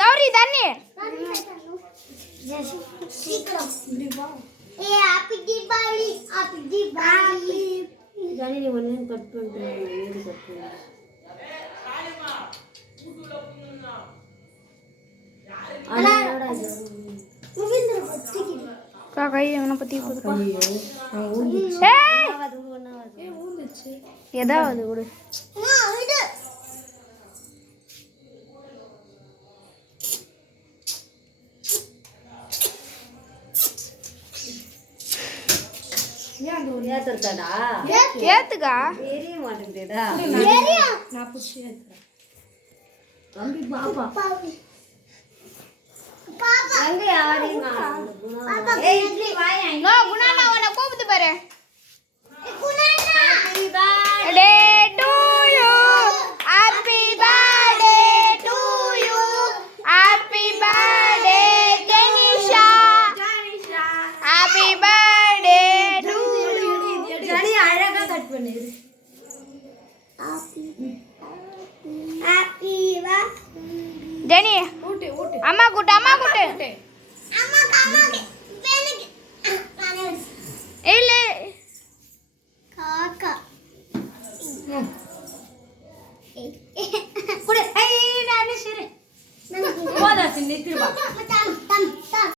நௌரி தண்ணி கை எவனை பத்தி ஏதாவது விடு ஏத்துக்கா தெரிய மாட்டேங்குதா நான் புடிச்சு ஏத்துறேன் தம்பி பாப்பா பாப்பா அங்க யாரீங்க பாப்பா ஏய் இட்லி வாய் நோ குணானா உன்னை கூப்பிட்டு பாரு குணானா happy birthday to you happy birthday to you happy birthday Jenisha happy birthday to you Jani அழகா கட் பண்ணிரு ஹேப்பி ஜெனி அம்மா கூட்டு அம்மா கூட்டு அம்மா